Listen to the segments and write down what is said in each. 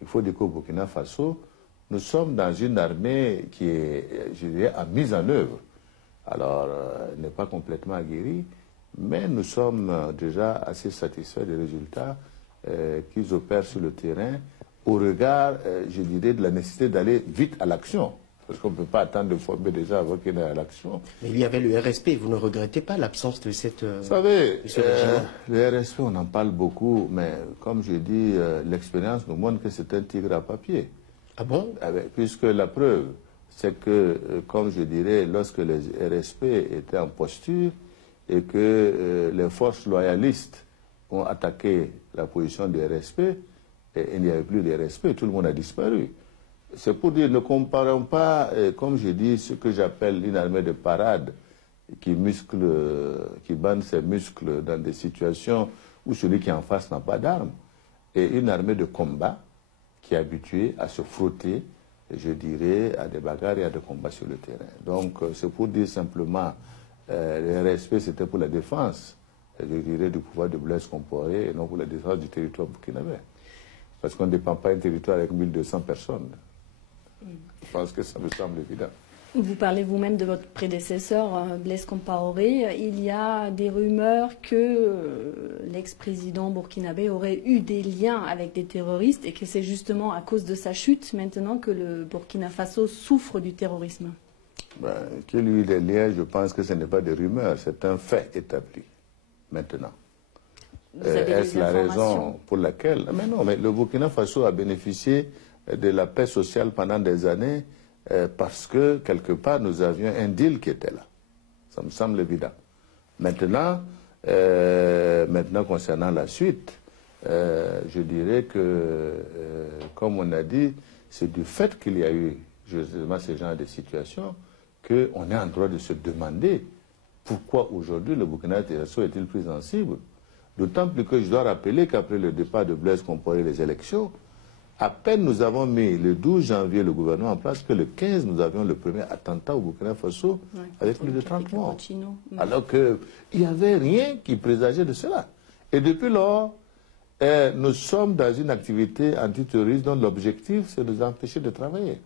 Il faut dire qu'au Burkina Faso, nous sommes dans une armée qui est, je dirais, en mise en œuvre. Alors, elle n'est pas complètement aguerrie, mais nous sommes déjà assez satisfaits des résultats qu'ils opèrent sur le terrain au regard, je dirais, de la nécessité d'aller vite à l'action. Parce qu'on ne peut pas attendre de former déjà avant qu'il y ait à l'action. Mais il y avait le RSP, vous ne regrettez pas l'absence de cette... Vous savez, le RSP, on en parle beaucoup, mais comme je dis, l'expérience nous montre que c'est un tigre à papier. Ah bon? Puisque la preuve, c'est que, comme je dirais, lorsque les RSP étaient en posture et que les forces loyalistes ont attaqué la position du RSP, et il n'y avait plus de RSP, tout le monde a disparu. C'est pour dire, ne comparons pas, comme je dis, ce que j'appelle une armée de parade qui bande ses muscles dans des situations où celui qui est en face n'a pas d'armes, et une armée de combat qui est habituée à se frotter, je dirais, à des bagarres et à des combats sur le terrain. Donc, c'est pour dire simplement, le respect, c'était pour la défense, je dirais, du pouvoir de Blaise Compaoré et non pour la défense du territoire burkinabé. Parce qu'on ne dépend pas d'un territoire avec 1200 personnes. Je pense que ça me semble évident. Vous parlez vous-même de votre prédécesseur, Blaise Compaoré. Il y a des rumeurs que l'ex-président burkinabé aurait eu des liens avec des terroristes et que c'est justement à cause de sa chute maintenant que le Burkina Faso souffre du terrorisme. Qu'il y ait eu des liens, je pense que ce n'est pas des rumeurs, c'est un fait établi maintenant. Est-ce la raison pour laquelle... Mais non, mais le Burkina Faso a bénéficié de la paix sociale pendant des années parce que, quelque part, nous avions un deal qui était là. Ça me semble évident. Maintenant, concernant la suite, je dirais que, comme on a dit, c'est du fait qu'il y a eu justement ce genre de situation qu'on est en droit de se demander pourquoi aujourd'hui le Burkina Faso est-il plus sensible. D'autant plus que je dois rappeler qu'après le départ de Blaise Compaoré les élections, à peine nous avons mis le 12 janvier le gouvernement en place que le 15 nous avions le premier attentat au Burkina Faso avec plus de 30 morts. Alors qu'il n'y avait rien qui présageait de cela. Et depuis lors, nous sommes dans une activité antiterroriste dont l'objectif c'est de nous empêcher de travailler.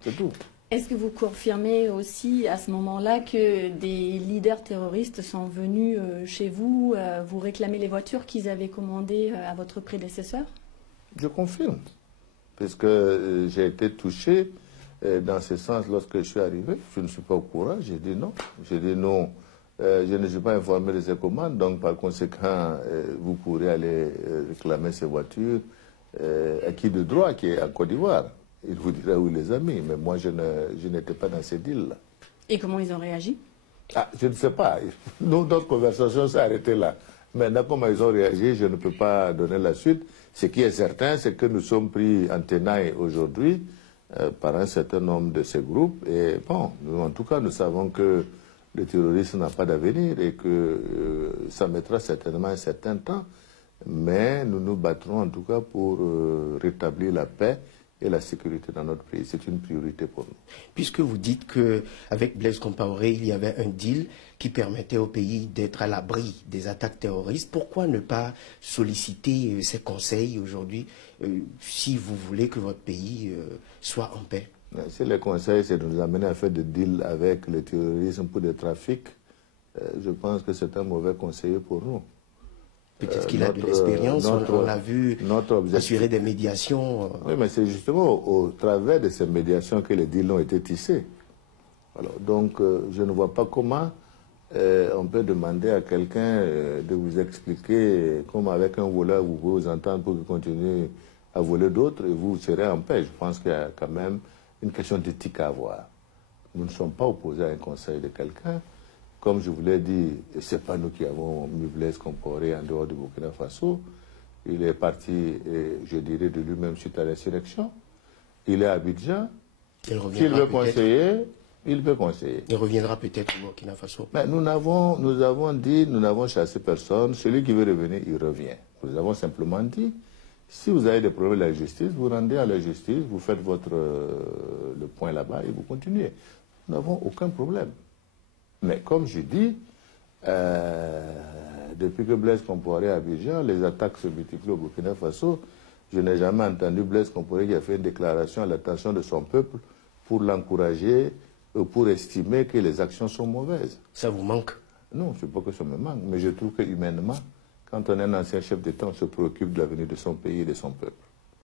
C'est tout. Est-ce que vous confirmez aussi à ce moment-là que des leaders terroristes sont venus chez vous, vous réclamer les voitures qu'ils avaient commandées à votre prédécesseur? Je confirme, puisque j'ai été touché dans ce sens lorsque je suis arrivé. Je ne suis pas au courant, j'ai dit non. J'ai dit non, je ne suis pas informé de ces commandes, donc par conséquent, vous pourrez aller réclamer ces voitures à qui de droit, qui est en Côte d'Ivoire. Il vous dira où il les a mis, mais moi je n'étais pas dans ces deals-là. Et comment ils ont réagi? Je ne sais pas. Notre conversation s'est arrêtée là. Maintenant, comment ils ont réagi, je ne peux pas donner la suite. Ce qui est certain, c'est que nous sommes pris en tenaille aujourd'hui par un certain nombre de ces groupes. Et bon, en tout cas, nous savons que le terrorisme n'a pas d'avenir et que ça mettra certainement un certain temps. Mais nous nous battrons en tout cas pour rétablir la paix et la sécurité dans notre pays. C'est une priorité pour nous. Puisque vous dites qu'avec Blaise Compaoré, il y avait un deal qui permettait au pays d'être à l'abri des attaques terroristes, pourquoi ne pas solliciter ses conseils aujourd'hui si vous voulez que votre pays soit en paix? Si les conseils, c'est de nous amener à faire des deals avec le terrorisme pour des trafics, je pense que c'est un mauvais conseiller pour nous. Peut-être qu'il a de l'expérience, on l'a vu assurer des médiations. Oui, mais c'est justement au travers de ces médiations que les deals ont été tissés. Alors, donc, je ne vois pas comment on peut demander à quelqu'un de vous expliquer, comme avec un voleur, vous pouvez vous entendre pour qu'il continue à voler d'autres et vous serez en paix. Je pense qu'il y a quand même une question d'éthique à avoir. Nous ne sommes pas opposés à un conseil de quelqu'un. Comme je vous l'ai dit, ce n'est pas nous qui avons mis Blaise Compaoré en dehors du Burkina Faso. Il est parti, je dirais, de lui-même suite à l'insurrection. Il est à Abidjan. S'il veut conseiller, il peut conseiller. Il reviendra peut-être au Burkina Faso. Mais nous avons dit, nous n'avons chassé personne. Celui qui veut revenir, il revient. Nous avons simplement dit, si vous avez des problèmes avec la justice, vous rendez à la justice, vous faites le point là-bas et vous continuez. Nous n'avons aucun problème. Mais comme je dis, depuis que Blaise Compaoré à Abidjan, les attaques se multiplient au Burkina Faso. je n'ai jamais entendu Blaise Compaoré qui a fait une déclaration à l'attention de son peuple pour l'encourager, pour estimer que les actions sont mauvaises. Ça vous manque? Non, je ne sais pas que ça me manque, mais je trouve que humainement, quand on est un ancien chef d'État, on se préoccupe de l'avenir de son pays et de son peuple.